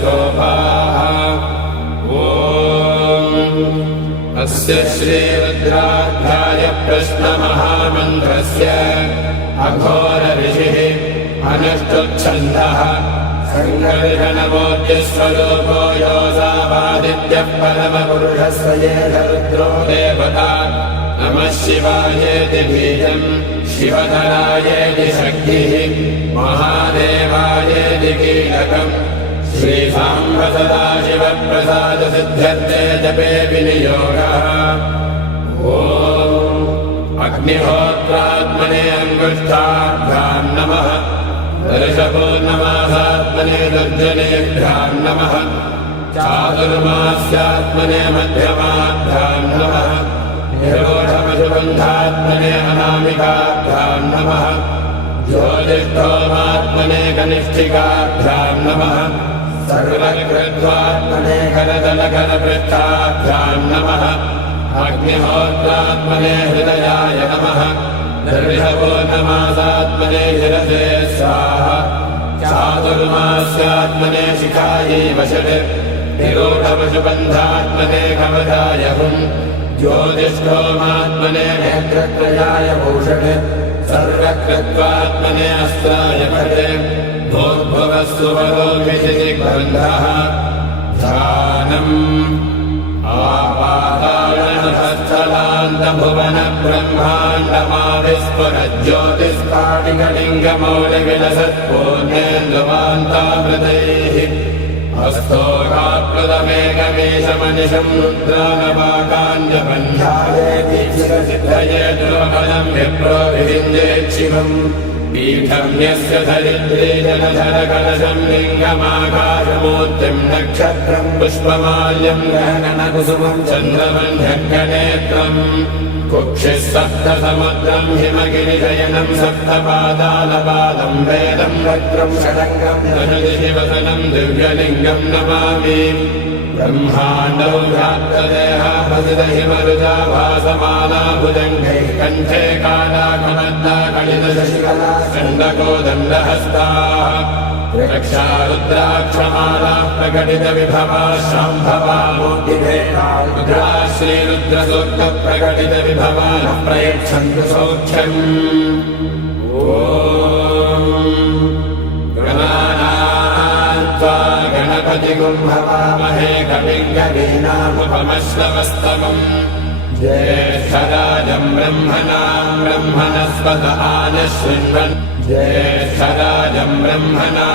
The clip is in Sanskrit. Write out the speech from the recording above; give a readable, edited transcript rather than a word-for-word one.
गोपाः अस्य श्रीरुद्राध्याय प्रश्नमहामन्त्रस्य अघोरऋषिः अनुष्टुप्छन्दः सङ्कर्षणमूर्तिस्वरूपो योऽसावादित्यः परमपुरुषः स एष रुद्रो देवता नमः शिवायेति बीजम् शिवधरायेति शक्तिः महादेवायेति कीलकम् श्रीसाम्ब सदाशिवप्रसादसिद्ध्यर्थे जपे विनियोगः ॐ अग्निहोत्रात्मने अङ्गुष्ठाभ्यां नमः दर्शपूर्णमासात्मने तर्जनेभ्यां नमः चातुर्मास्यात्मने मध्यमाभ्यां नमः निरोधपशुबन्धात्मने अनामिकाभ्यां नमः ज्योतिष्ठोमात्मने कनिष्ठिकाभ्यां नमः सर्वकृत्वात्मने करतलकरपृष्ठाभ्यां नमः अग्निहोत्रात्मने हृदयाय नमः दर्शपूर्णमासात्मने शिरसे स्वाहा चातुर्मास्यात्मने शिखायै वषट् निरूढपशुबन्धात्मने कवचाय हुम् ज्योतिष्ठोमात्मने नेत्रत्रयाय भूषट् सर्वकृत्वात्मने अस्त्राय भटे भूर्भुवस्सुवरोमिषितिग्रन्थः ध्यानम् आपातालनहस्तलान्तभुवनब्रह्माण्डमाविस्फुरज्योतिस्फाटिकलिङ्गमौलिविलसत्पूर्णेन्दुवान्तामृतैः हस्तोकाप्लुतमेकमेशमनिशं रुद्रानवाकाञ्जबन्धाये दुर्बलं विप्रो विविन्देच्छिवम् पीठं यस्य धरित्रे जनधरकलशं लिङ्गमाकाशमूर्तिं नक्षत्रं पुष्पमाल्यं गहनकुसुमं चन्द्रमन्यनेत्रम् कुक्षिः सप्तसमुद्रं हिमगिरिशयनं सप्तपादालपादं वेदं वक्त्रं षडङ्गं धनुदिशिवसनं दिव्यलिङ्गं नमामि ब्रह्माण्डौ व्याप्तदेहापतितहिमरुजा भासमाला भुजङ्गैः कण्ठे कालाकमन्दा कलितशशिकला चण्डकोदण्डहस्ताः रक्षा रुद्राक्षमाला प्रकटितविभवा शाम्भवा मूर्तिभेदा रुद्रा श्रीरुद्रसूक्तप्रकटितविभवा न प्रयच्छन्तु सौख्यम् गणपतिगुं भवामहे कविं कवीनामुपमश्रवस्तमम् ज्येष्ठराजं ब्रह्मणां ब्रह्मणस्पत आनः शृण्वन् ज्येष्ठराजं ब्रह्मणा